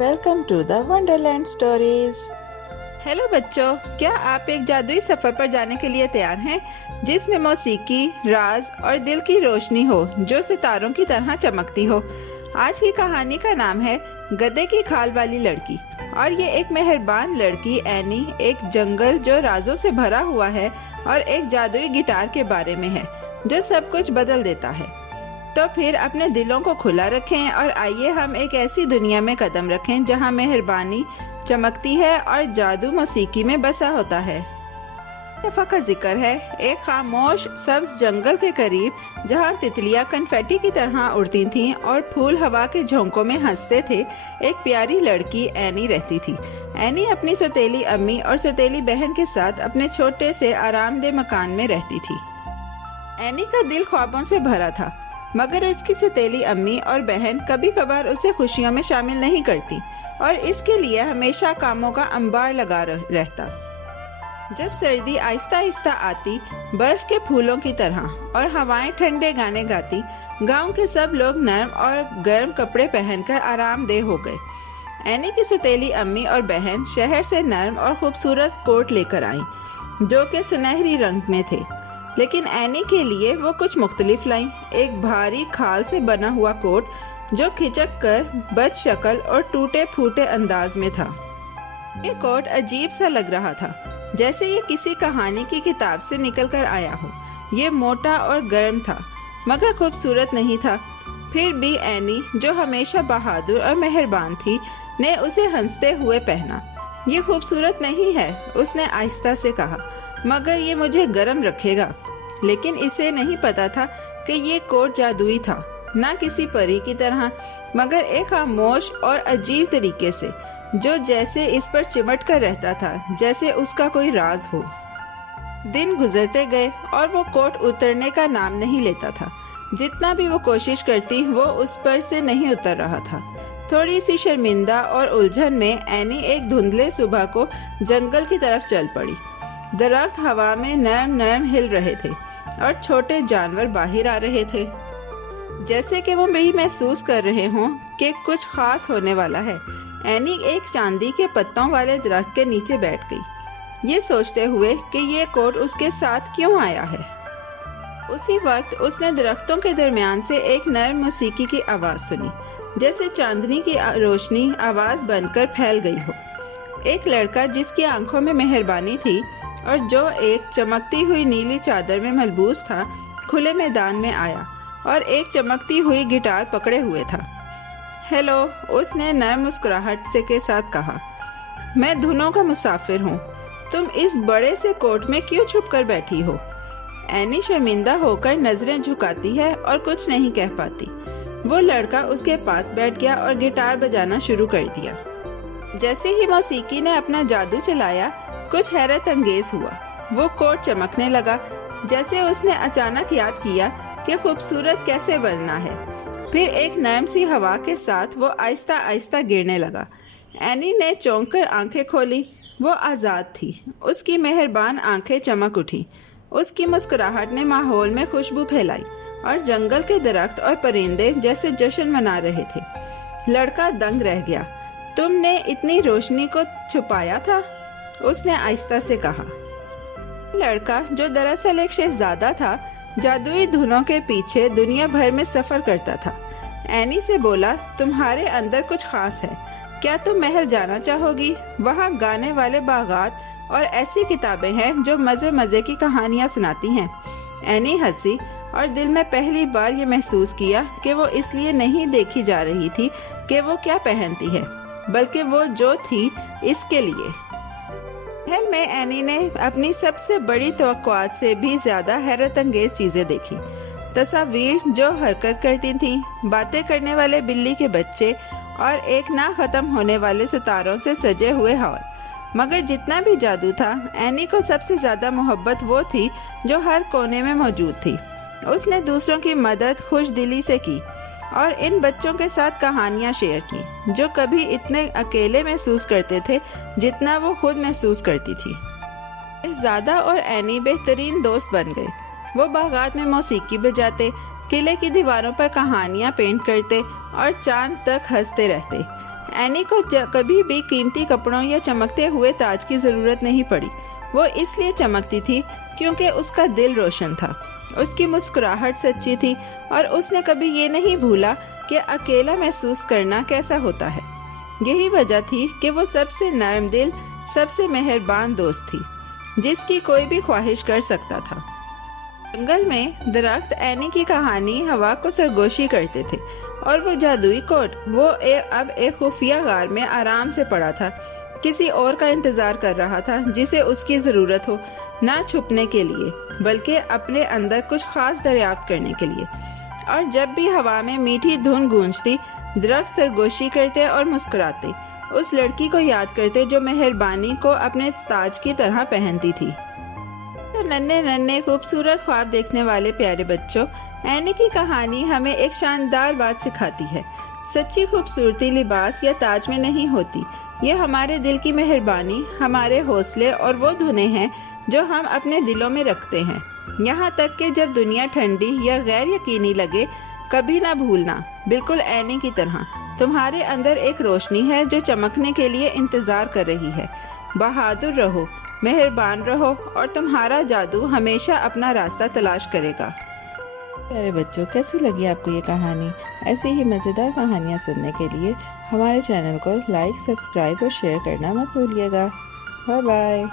Welcome to the wonderland stories. Hello بچوں، کیا آپ ایک جادوئی سفر پر جانے کے لیے تیار ہیں جس میں موسیقی، راز اور دل کی روشنی ہو جو ستاروں کی طرح چمکتی ہو؟ آج کی کہانی کا نام ہے گدھے کی کھال والی لڑکی، اور یہ ایک مہربان لڑکی اینی ایک جنگل جو رازوں سے بھرا ہوا ہے اور ایک جادوئی گٹار کے بارے میں ہے جو سب کچھ بدل دیتا ہے۔ تو پھر اپنے دلوں کو کھلا رکھیں اور آئیے ہم ایک ایسی دنیا میں قدم رکھیں جہاں مہربانی چمکتی ہے اور جادو موسیقی میں بسا ہوتا ہے۔ دفعہ کا ذکر ہے ایک خاموش سبز جنگل کے قریب جہاں تتلیاں کنفیٹی کی طرح اڑتی تھیں اور پھول ہوا کے جھونکوں میں ہنستے تھے، ایک پیاری لڑکی اینی رہتی تھی۔ اینی اپنی سوتیلی امی اور سوتیلی بہن کے ساتھ اپنے چھوٹے سے آرام دہ مکان میں رہتی تھی۔ اینی کا دل خوابوں سے بھرا تھا، مگر اس کی سوتیلی امی اور بہن کبھی کبھار اسے خوشیوں میں شامل نہیں کرتی اور اس کے لیے ہمیشہ کاموں کا انبار لگا رہتا۔ جب سردی آہستہ آہستہ آتی، برف کے پھولوں کی طرح، اور ہوائیں ٹھنڈے گانے گاتی، گاؤں کے سب لوگ نرم اور گرم کپڑے پہن کر آرام دہ ہو گئے۔ اینی کی سوتیلی امی اور بہن شہر سے نرم اور خوبصورت کوٹ لے کر آئیں جو کہ سنہری رنگ میں تھے، لیکن اینی کے لیے وہ کچھ مختلف لائیں۔ ایک بھاری کھال سے بنا ہوا کوٹ جو کھچک کر بد شکل اور ٹوٹے پھوٹے انداز میں تھا۔ یہ کوٹ عجیب سا لگ رہا تھا، جیسے یہ کسی کہانی کی کتاب سے نکل کر آیا ہو۔ یہ موٹا اور گرم تھا، مگر خوبصورت نہیں تھا۔ پھر بھی اینی، جو ہمیشہ بہادر اور مہربان تھی، نے اسے ہنستے ہوئے پہنا۔ یہ خوبصورت نہیں ہے، اس نے آہستہ سے کہا، مگر یہ مجھے گرم رکھے گا۔ لیکن اسے نہیں پتا تھا کہ یہ کوٹ جادوئی تھا، نہ کسی پری کی طرح، مگر ایک خاموش اور عجیب طریقے سے، جو جیسے اس پر چمٹ کر رہتا تھا، جیسے اس کا کوئی راز ہو۔ دن گزرتے گئے اور وہ کوٹ اترنے کا نام نہیں لیتا تھا۔ جتنا بھی وہ کوشش کرتی، وہ اس پر سے نہیں اتر رہا تھا۔ تھوڑی سی شرمندہ اور الجھن میں اینی ایک دھندلے صبح کو جنگل کی طرف چل پڑی۔ درخت ہوا میں نرم نرم ہل رہے تھے اور چھوٹے جانور باہر آ رہے تھے، جیسے کہ وہ بھی محسوس کر رہے ہوں کہ کچھ خاص ہونے والا ہے۔ اینی ایک چاندی کے پتوں والے درخت کے نیچے بیٹھ گئی، یہ سوچتے ہوئے کہ یہ کوٹ اس کے ساتھ کیوں آیا ہے۔ اسی وقت اس نے درختوں کے درمیان سے ایک نرم موسیقی کی آواز سنی، جیسے چاندنی کی روشنی آواز بن کر پھیل گئی ہو۔ ایک لڑکا جس کی آنکھوں میں مہربانی تھی اور جو ایک چمکتی ہوئی نیلی چادر میں ملبوس تھا، کھلے میدان میں آیا اور ایک چمکتی ہوئی گٹار پکڑے ہوئے تھا۔ ہیلو، اس نے نرم مسکراہٹ سے کے ساتھ کہا، میں دھنوں کا مسافر ہوں، تم اس بڑے سے کوٹ میں کیوں چھپ کر بیٹھی ہو؟ اینی شرمندہ ہو کر نظریں جھکاتی ہے اور کچھ نہیں کہہ پاتی۔ وہ لڑکا اس کے پاس بیٹھ گیا اور گٹار بجانا شروع کر دیا۔ جیسے ہی موسیقی نے اپنا جادو چلایا، کچھ حیرت انگیز ہوا۔ وہ کوٹ چمکنے لگا، جیسے اس نے اچانک یاد کیا کہ خوبصورت کیسے بننا ہے۔ پھر ایک نرم سی ہوا کے ساتھ وہ آہستہ آہستہ گرنے لگا۔ اینی نے چونک کر آنکھیں کھولی، وہ آزاد تھی۔ اس کی مہربان آنکھیں چمک اٹھیں، اس کی مسکراہٹ نے ماحول میں خوشبو پھیلائی اور جنگل کے درخت اور پرندے جیسے جشن منا رہے تھے۔ لڑکا دنگ رہ گیا۔ تم نے اتنی روشنی کو چھپایا تھا؟ اس نے آہستہ سے کہا۔ لڑکا، جو دراصل ایک شہزادہ تھا، جادوئی دھنوں کے پیچھے دنیا بھر میں سفر کرتا تھا، اینی سے بولا، تمہارے اندر کچھ خاص ہے، کیا تم محل جانا چاہو گی؟ وہاں گانے والے باغات اور ایسی کتابیں ہیں جو مزے مزے کی کہانیاں سناتی ہیں۔ اینی ہنسی اور دل میں پہلی بار یہ محسوس کیا کہ وہ اس لیے نہیں دیکھی جا رہی تھی کہ وہ کیا پہنتی ہے، بلکہ وہ جو تھی اس کے لیے۔ محل میں اینی نے اپنی سب سے بڑی توقعات سے بھی زیادہ حیرت انگیز چیزیں دیکھی۔ تصاویر جو حرکت کرتی تھیں، باتیں کرنے والے بلی کے بچے اور ایک نہ ختم ہونے والے ستاروں سے سجے ہوئے ہال۔ مگر جتنا بھی جادو تھا، اینی کو سب سے زیادہ محبت وہ تھی جو ہر کونے میں موجود تھی۔ اس نے دوسروں کی مدد خوش دلی سے کی اور ان بچوں کے ساتھ کہانیاں شیئر کی جو کبھی اتنے اکیلے محسوس کرتے تھے جتنا وہ خود محسوس کرتی تھی۔ شہزادہ اور اینی بہترین دوست بن گئے۔ وہ باغات میں موسیقی بجاتے، قلعے کی دیواروں پر کہانیاں پینٹ کرتے اور چاند تک ہنستے رہتے۔ اینی کو کبھی بھی قیمتی کپڑوں یا چمکتے ہوئے تاج کی ضرورت نہیں پڑی۔ وہ اس لیے چمکتی تھی کیونکہ اس کا دل روشن تھا، اس کی مسکراہٹ سچی تھی، اور اس نے کبھی یہ نہیں بھولا کہ اکیلا محسوس کرنا کیسا ہوتا ہے۔ یہی وجہ تھی کہ وہ سب سے نرم دل، سب سے مہربان دوست تھی جس کی کوئی بھی خواہش کر سکتا تھا۔ جنگل میں درخت اینی کی کہانی ہوا کو سرگوشی کرتے تھے، اور وہ جادوئی کوٹ اب ایک خفیہ غار میں آرام سے پڑا تھا، کسی اور کا انتظار کر رہا تھا جسے اس کی ضرورت ہو، نہ چھپنے کے لیے بلکہ اپنے اندر کچھ خاص دریافت کرنے کے لیے۔ اور جب بھی ہوا میں میٹھی دھن گونجتی، درخت سرگوشی کرتے اور مسکراتے، اس لڑکی کو یاد کرتے جو مہربانی کو اپنے تاج کی طرح پہنتی تھی۔ تو ننھے ننھے خوبصورت خواب دیکھنے والے پیارے بچوں، اینی کی کہانی ہمیں ایک شاندار بات سکھاتی ہے۔ سچی خوبصورتی لباس یا تاج میں نہیں ہوتی، یہ ہمارے دل کی مہربانی، ہمارے حوصلے اور وہ دھنیں ہیں جو ہم اپنے دلوں میں رکھتے ہیں، یہاں تک کہ جب دنیا ٹھنڈی یا غیر یقینی لگے۔ کبھی نہ بھولنا، بالکل اینی کی طرح تمہارے اندر ایک روشنی ہے جو چمکنے کے لیے انتظار کر رہی ہے۔ بہادر رہو، مہربان رہو، اور تمہارا جادو ہمیشہ اپنا راستہ تلاش کرے گا۔ پیارے بچوں، کیسی لگی آپ کو یہ کہانی؟ ایسی ہی مزیدار کہانیاں سننے کے لیے ہمارے چینل کو لائک، سبسکرائب اور شیئر کرنا مت بھولیے گا۔ Bye bye.